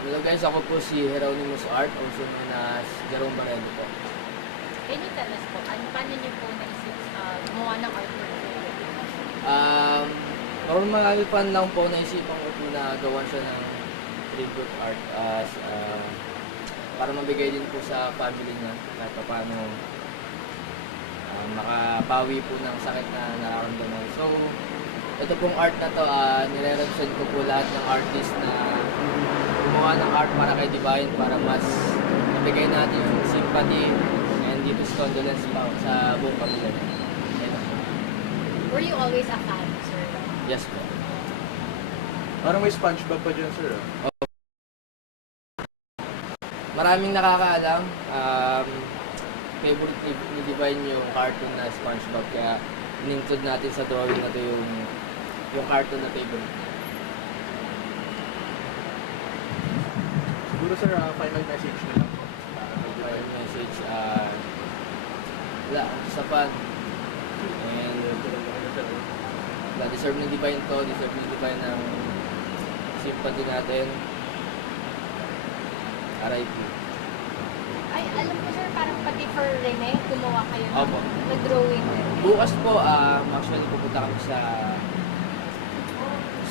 Hello guys, ako po si Hieronymus Art, also known as Jerome Barredo po. Can you tell us po, paano niyo po naisip gumawa ng artwork? Normal fan lang po, naisipan ko po na gawan siya ng tribute art as para mabigay din po sa family niya kahit pa paano makapawi po ng sakit na nararamdaman. So, ito pong art na to, nire-represent ko po lahat ng artist na gumawa ng art para kay Divine para mas nabigay natin yung sympathy and deepest condolence pa sa buong pamilya. Were you always a fan, sir? Yes po. Parang may SpongeBob pa dyan, sir. Maraming nakakaalam. Favorite ni Divine yung cartoon na SpongeBob kaya in-include natin sa drawing na to yung cartoon na favorite. Siguro, sir, final message na lang po. Yung message, wala, sa fan. And deserve ni Divine to, deserve ni Divine ng sympathy natin. RIP. Ay, alam ko sir, parang pati for Rene, gumawa kayo Opo. nag-drawing din. Bukas po, actually pupunta kami sa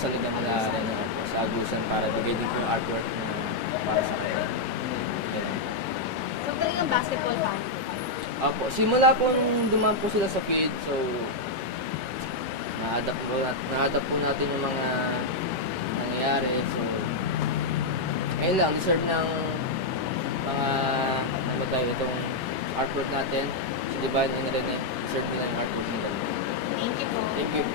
lugar nila sa Agusan para bigay din po yung artwork na para sa kanila. So, talagang basketball fan. Opo, simula po nung dumaan po sila sa field, so na-adapt po natin yung mga nangyayari. So, ngayon lang, deserve ng mga itong artwork natin. Si Divine and Rene, deserve nila yung artwork nila. Thank you po. Thank you.